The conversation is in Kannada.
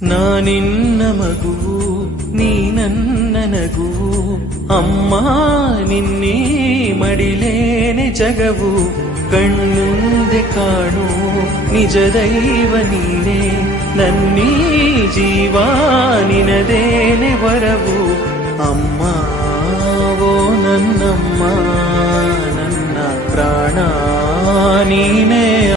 ನಾನಿನ್ನ ಮಗುವು ನೀ ನನ್ನ ನಗುವು ಅಮ್ಮ ನಿನ್ನೀ ಮಡಿಲೇನೆ ಜಗವು ಕಣ್ಣುಂದೆ ಕಾಣು ನಿಜ ದೈವ ನೀನೇ ನನ್ನೀ ಜೀವ ನಿನದೇನೆ ವರವು ಅಮ್ಮ ಓ ನನ್ನಮ್ಮ ನನ್ನ ಪ್ರಾಣ ನೀನೇ